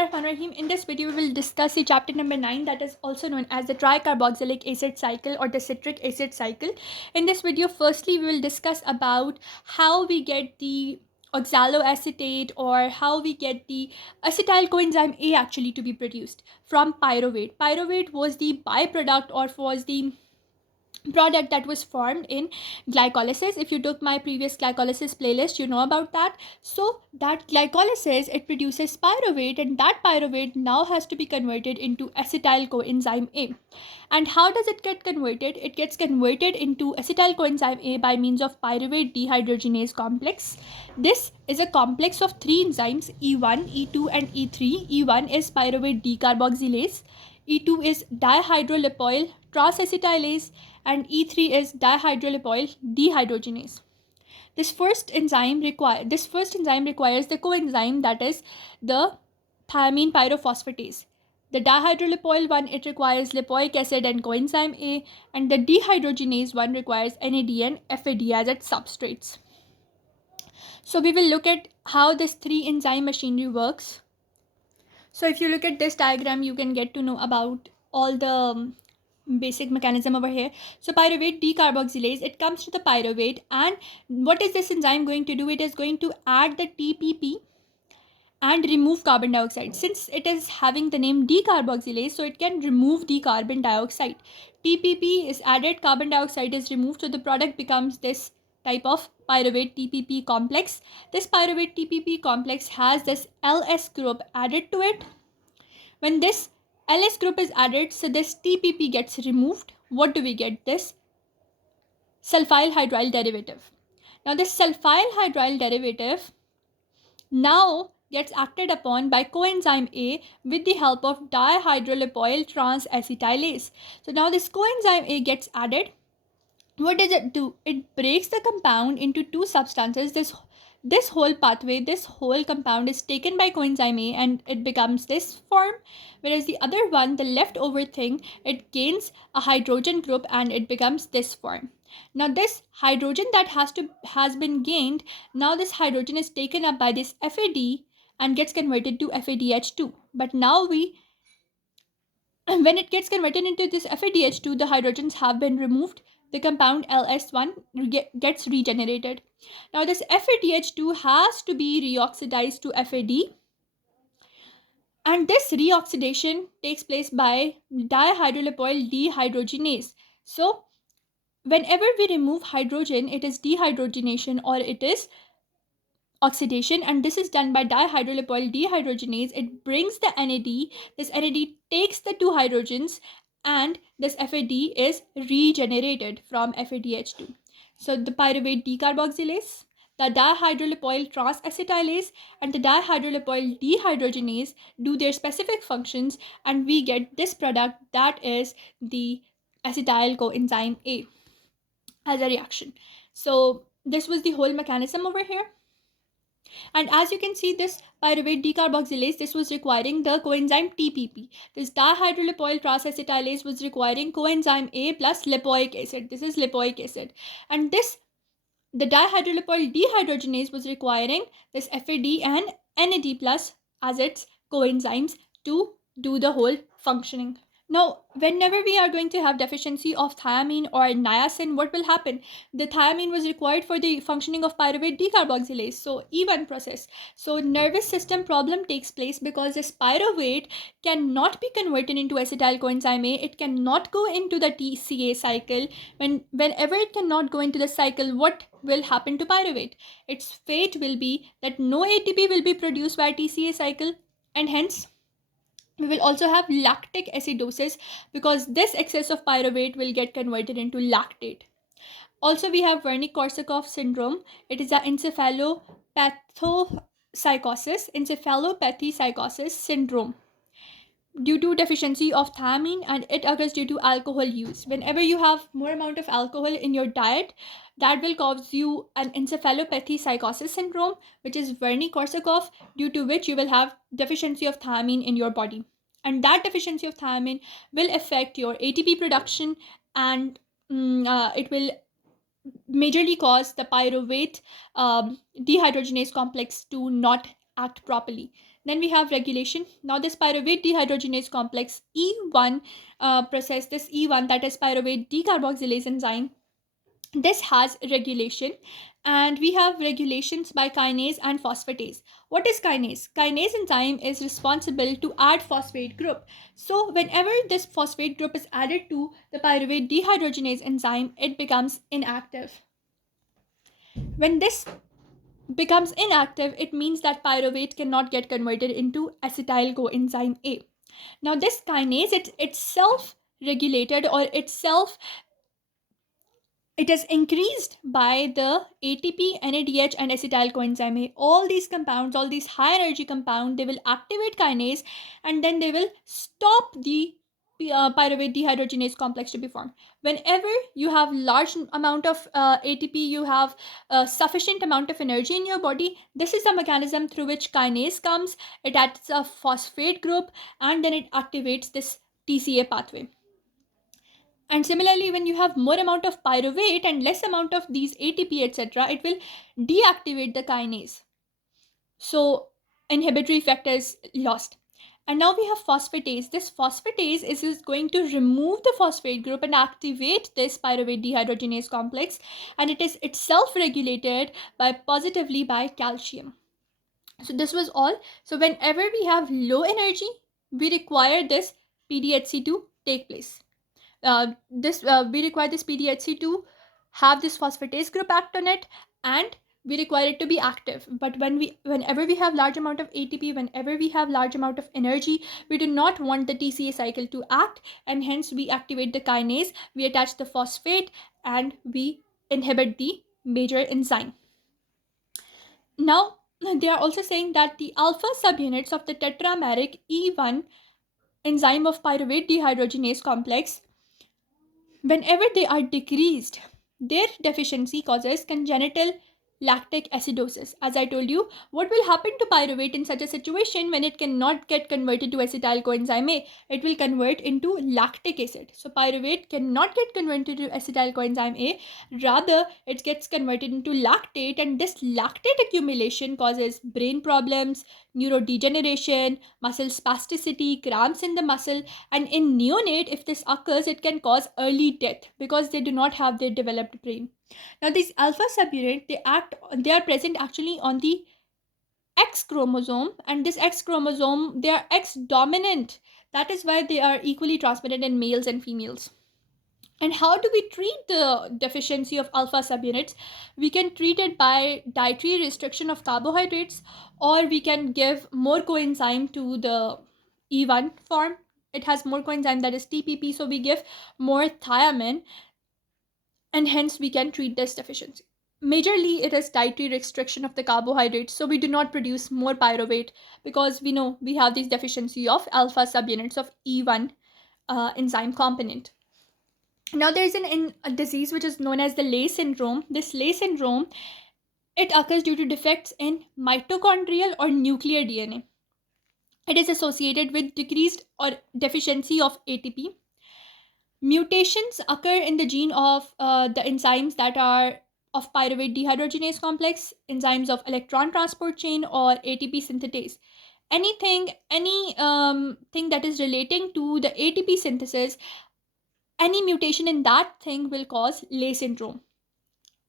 Bismillahirrahmanirrahim. In this video, we will discuss the chapter number 9, that is also known as the tricarboxylic acid cycle or the citric acid cycle. In this video, firstly, we will discuss about how we get the oxaloacetate or how we get the acetyl coenzyme A actually to be produced from pyruvate. Pyruvate was the byproduct or was the product that was formed in glycolysis. If you took my previous glycolysis playlist, you know about that. So that glycolysis, it produces pyruvate, and that pyruvate now has to be converted into acetyl coenzyme A. And how does it get converted? It gets converted into acetyl coenzyme A by means of pyruvate dehydrogenase complex. This is a complex of three enzymes, E1, E2 and E3. E1 is pyruvate decarboxylase, E2 is dihydrolipoyl transacetylase, and E3 is dihydrolipoyl dehydrogenase. This first enzyme requires the coenzyme, that is the thiamine pyrophosphatase. The dihydrolipoyl one, it requires lipoic acid and coenzyme A, and the dehydrogenase one requires NAD and FAD as its substrates. So we will look at how this three enzyme machinery works. So if you look at this diagram, you can get to know about all the basic mechanism over here. So pyruvate decarboxylase, it comes to the pyruvate, and what is this enzyme going to do? It is going to add the TPP and remove carbon dioxide. Since it is having the name decarboxylase, so it can remove the carbon dioxide. TPP is added, carbon dioxide is removed, so the product becomes this type of pyruvate TPP complex. This pyruvate TPP complex has this LS group added to it. When this LS group is added, so this TPP gets removed. What do we get? This sulfyl hydryl derivative. Now this sulfyl hydryl derivative now gets acted upon by coenzyme A with the help of dihydrolipoyl transacetylase. So now this coenzyme A gets added. What does it do? It breaks the compound into two substances. This whole pathway, this whole compound is taken by coenzyme A and it becomes this form, whereas the other one, the leftover thing, it gains a hydrogen group and it becomes this form. Now this hydrogen that has been gained, now this hydrogen is taken up by this FAD and gets converted to FADH2. But now when it gets converted into this FADH2, the hydrogens have been removed. The compound LS1 gets regenerated. Now this FADH2 has to be reoxidized to FAD, and this reoxidation takes place by dihydrolipoyl dehydrogenase. So whenever we remove hydrogen, it is dehydrogenation or it is oxidation, and this is done by dihydrolipoyl dehydrogenase. It brings the NAD. This NAD takes the two hydrogens and this FAD is regenerated from FADH2. So the pyruvate decarboxylase, the dihydrolipoyl transacetylase and the dihydrolipoyl dehydrogenase do their specific functions, and we get this product, that is the acetyl coenzyme A as a reaction. So this was the whole mechanism over here. And as you can see, this pyruvate decarboxylase, this was requiring the coenzyme TPP. This dihydrolipoyl transacetylase was requiring coenzyme A plus lipoic acid. This is lipoic acid. And the dihydrolipoyl dehydrogenase was requiring this FAD and NAD plus as its coenzymes to do the whole functioning. Now, whenever we are going to have deficiency of thiamine or niacin, what will happen? The thiamine was required for the functioning of pyruvate decarboxylase, so E1 process. So nervous system problem takes place because this pyruvate cannot be converted into acetyl coenzyme A. It cannot go into the TCA cycle. Whenever it cannot go into the cycle, what will happen to pyruvate? Its fate will be that no ATP will be produced by TCA cycle, and hence we will also have lactic acidosis because this excess of pyruvate will get converted into lactate. Also, we have Wernicke-Korsakoff syndrome. It is an encephalopathy psychosis syndrome due to deficiency of thiamine, and it occurs due to alcohol use. Whenever you have more amount of alcohol in your diet, that will cause you an encephalopathy psychosis syndrome, which is Wernicke-Korsakoff, due to which you will have deficiency of thiamine in your body. And that deficiency of thiamine will affect your ATP production, and it will majorly cause the pyruvate dehydrogenase complex to not act properly. Then we have regulation. Now this pyruvate dehydrogenase complex E1 process, this E1, that is pyruvate decarboxylase enzyme, this has regulation, and we have regulations by kinase and phosphatase. What is kinase? Kinase enzyme is responsible to add phosphate group. So whenever this phosphate group is added to the pyruvate dehydrogenase enzyme, it becomes inactive. When this becomes inactive, it means that pyruvate cannot get converted into acetyl coenzyme A. Now this kinase, it's self regulated, or it is increased by the ATP, NADH, and acetyl coenzyme A. All these compounds, all these high energy compounds, they will activate kinase, and then they will stop the pyruvate dehydrogenase complex to be formed. Whenever you have large amount of ATP, you have sufficient amount of energy in your body, this is the mechanism through which kinase comes. It adds a phosphate group, and then it activates this TCA pathway. And similarly, when you have more amount of pyruvate and less amount of these ATP, etc., it will deactivate the kinase. So inhibitory effect is lost. And now we have phosphatase. This phosphatase is going to remove the phosphate group and activate this pyruvate dehydrogenase complex, and it is itself regulated by positively by calcium. So this was all. So whenever we have low energy, we require this PDHC to take place. We require this PDHC to have this phosphatase group act on it, and we require it to be active. But whenever we have large amount of ATP, whenever we have large amount of energy, we do not want the TCA cycle to act, and hence we activate the kinase, we attach the phosphate, and we inhibit the major enzyme. Now they are also saying that the alpha subunits of the tetrameric E1 enzyme of pyruvate dehydrogenase complex, whenever they are decreased, their deficiency causes congenital lactic acidosis. As I told you, what will happen to pyruvate in such a situation when it cannot get converted to acetyl coenzyme A? It will convert into lactic acid. So pyruvate cannot get converted to acetyl coenzyme A, rather it gets converted into lactate, and this lactate accumulation causes brain problems, neurodegeneration, muscle spasticity, cramps in the muscle, and in neonate, if this occurs, it can cause early death because they do not have their developed brain. Now these alpha subunit, they are present actually on the X chromosome, and this X chromosome, they are X dominant. That is why they are equally transmitted in males and females. And how do we treat the deficiency of alpha subunits? We can treat it by dietary restriction of carbohydrates, or we can give more coenzyme to the E1 form. It has more coenzyme, that is TPP, so we give more thiamine, and hence we can treat this deficiency. Majorly, it is dietary restriction of the carbohydrates, so we do not produce more pyruvate because we know we have this deficiency of alpha subunits of E1 enzyme component. Now there is a disease which is known as the Leigh syndrome. This Leigh syndrome, it occurs due to defects in mitochondrial or nuclear DNA. It is associated with decreased or deficiency of ATP. Mutations occur in the gene of the enzymes that are of pyruvate dehydrogenase complex, enzymes of electron transport chain, or ATP synthetase. Any thing that is relating to the ATP synthesis, any mutation in that thing will cause Leigh syndrome.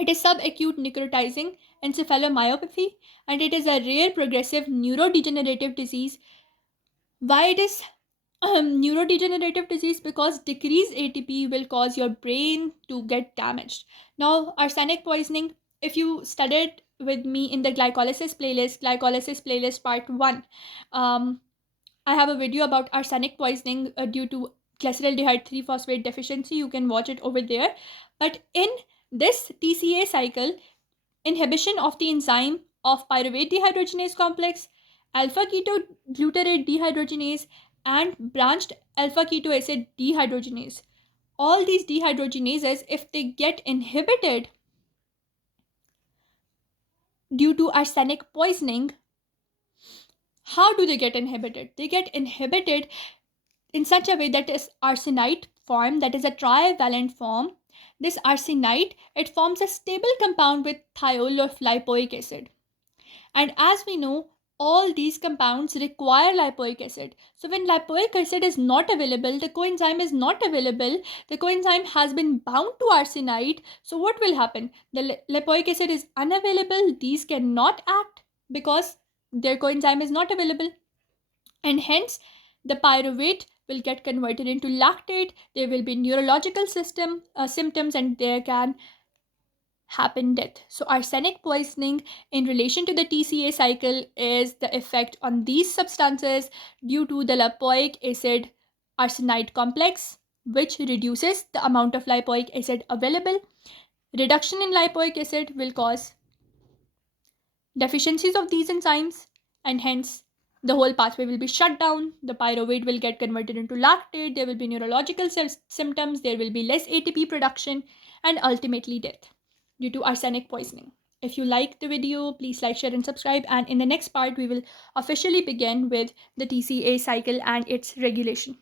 It is subacute necrotizing encephalomyopathy, and it is a rare progressive neurodegenerative disease. Why it is neurodegenerative disease? Because decreased ATP will cause your brain to get damaged. Now, arsenic poisoning, if you studied with me in the glycolysis playlist part 1, I have a video about arsenic poisoning due to glyceraldehyde 3 phosphate deficiency. You can watch it over there. But in this TCA cycle, inhibition of the enzyme of pyruvate dehydrogenase complex, alpha ketoglutarate dehydrogenase, and branched alpha keto acid dehydrogenase. All these dehydrogenases, if they get inhibited due to arsenic poisoning, how do they get inhibited? They get inhibited in such a way that is arsenite form, that is a trivalent form. This arsenite, it forms a stable compound with thiol or lipoic acid. And as we know, all these compounds require lipoic acid. So when lipoic acid is not available, the coenzyme is not available, the coenzyme has been bound to arsenite. So what will happen? The lipoic acid is unavailable. These cannot act because their coenzyme is not available. And hence, the pyruvate will get converted into lactate. There will be neurological symptoms, and there can happen death. So arsenic poisoning in relation to the TCA cycle is the effect on these substances due to the lipoic acid arsenite complex, which reduces the amount of lipoic acid available. Reduction in lipoic acid will cause deficiencies of these enzymes, and hence the whole pathway will be shut down. The pyruvate will get converted into lactate. There will be neurological symptoms. There will be less ATP production, and ultimately death due to arsenic poisoning. If you like the video, please like, share, and subscribe. And in the next part, we will officially begin with the TCA cycle and its regulation.